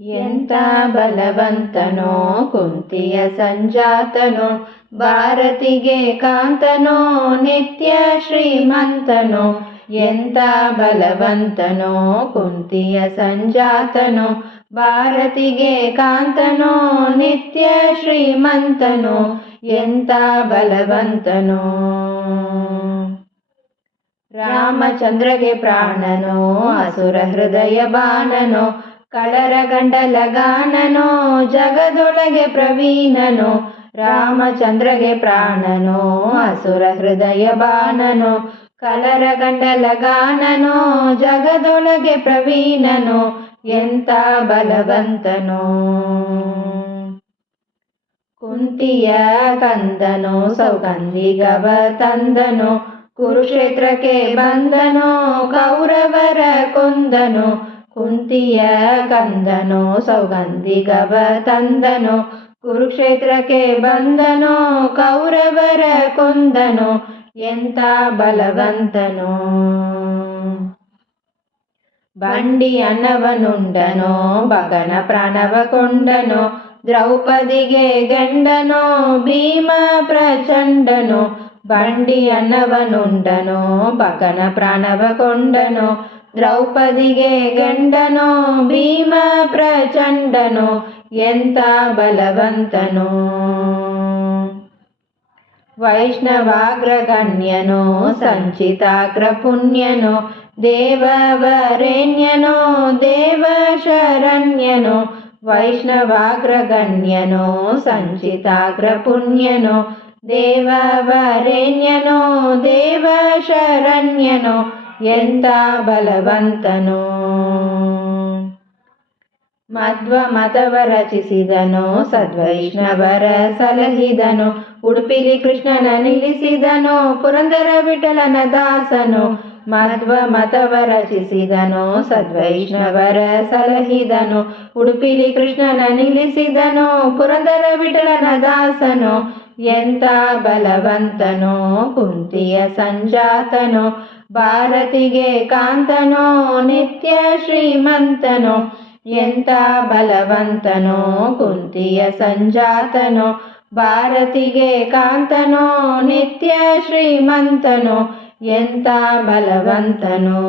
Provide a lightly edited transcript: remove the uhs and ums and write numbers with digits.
ಎಂತ ಬಲವಂತನೋ ಕುಂತಿಯ ಸಂಜಾತನೋ, ಭಾರತಿಗೆ ಕಾಂತನೋ ನಿತ್ಯ ಶ್ರೀಮಂತನೋ. ಎಂತ ಬಲವಂತನೋ ಕುಂತಿಯ ಸಂಜಾತನೋ, ಭಾರತಿಗೆ ಕಾಂತನೋ ನಿತ್ಯ ಶ್ರೀಮಂತನೋ. ಎಂತ ಬಲವಂತನೋ. ರಾಮಚಂದ್ರಗೆ ಪ್ರಾಣನೋ ಅಸುರ ಹೃದಯ ಬಾಣನೋ, ಕಳರ ಗಂಡಲ ಗಾನನೋ ಜಗದೊಳಗೆ ಪ್ರವೀಣನೋ. ರಾಮಚಂದ್ರಗೆ ಪ್ರಾಣನೋ ಅಸುರ ಹೃದಯ ಬಾಣನೋ, ಕಳರ ಗಂಡಲ ಗಾನನೋ ಜಗದೊಳಗೆ ಪ್ರವೀಣನೋ. ಎಂತ ಬಲವಂತನೋ. ಕುಂತಿಯ ಕಂದನೋ ಸೌಗಂಧಿಗವ ತಂದನೋ, ಕುರುಕ್ಷೇತ್ರಕ್ಕೆ ಬಂದನೋ ಕೌರವರ ಕೊಂದನೋ. ಕುಂತಿಯ ಕಂದನೋ ಸೌಗಂಧಿಗವ ತಂದನೋ, ಕುರುಕ್ಷೇತ್ರಕ್ಕೆ ಬಂದನೋ ಕೌರವರ ಕೊಂದನೋ. ಎಂತ ಬಲವಂತನೋ. ಬಂಡಿ ಅನ್ನವನುಂಡನೋ ಭಗನ ಪ್ರಾಣವ ಕೊಂಡನೋ, ದ್ರೌಪದಿಗೆ ಗಂಡನೋ ಭೀಮ ಪ್ರಚಂಡನೋ. ಬಂಡಿ ಅನ್ನವನುಂಡನೋ ಭಗನ ಪ್ರಾಣವ ಕೊಂಡನೋ, ದ್ರೌಪದಿಗೆ ಗಂಡನೋ ಭೀಮ ಪ್ರಚಂಡನೋ. ಎಂತ ಬಲವಂತನೋ. ವೈಷ್ಣವಾಗ್ರಗಣ್ಯನೋ ಸಂಚಿತಾಗ್ರ ಪುಣ್ಯನೋ, ದೇವವರೇಣ್ಯನೋ ದೇವ ಶರಣ್ಯನೋ. ವೈಷ್ಣವಾಗ್ರಗಣ್ಯನೋ ಸಂಚಿತಾಗ್ರ ಪುಣ್ಯನೋ, ದೇವವರೇಣ್ಯನೋ ದೇವ ಶರಣ್ಯನೋ. ಎಂತ ಬಲವಂತನೋ. ಮಧ್ವ ಮತವ ರಚಿಸಿದನೋ ಸದ್ವೈಷ್ಣವರ ಸಲಹಿದನೋ, ಉಡುಪಿಲಿ ಕೃಷ್ಣನ ನಿಲ್ಲಿಸಿದನೋ ಪುರಂದರ ವಿಠಲನ ದಾಸನೋ. ಮಧ್ವ ಮತವ ರಚಿಸಿದನೋ ಸದ್ವೈಷ್ಣವರ ಸಲಹಿದನೋ, ಉಡುಪಿಲಿ ಕೃಷ್ಣನ ನಿಲ್ಲಿಸಿದನೋ ಪುರಂದರ ವಿಠಲನ ದಾಸನೋ. ಎಂತ ಬಲವಂತನೋ ಕುಂತಿಯ ಸಂಜಾತನೋ, ಭಾರತಿಗೆ ಕಾಂತನೋ ನಿತ್ಯ ಶ್ರೀಮಂತನೋ. ಎಂತ ಬಲವಂತನೋ ಕುಂತಿಯ ಸಂಜಾತನೋ, ಭಾರತಿಗೆ ಕಾಂತನೋ ನಿತ್ಯ ಶ್ರೀಮಂತನೋ. ಎಂತ ಬಲವಂತನೋ.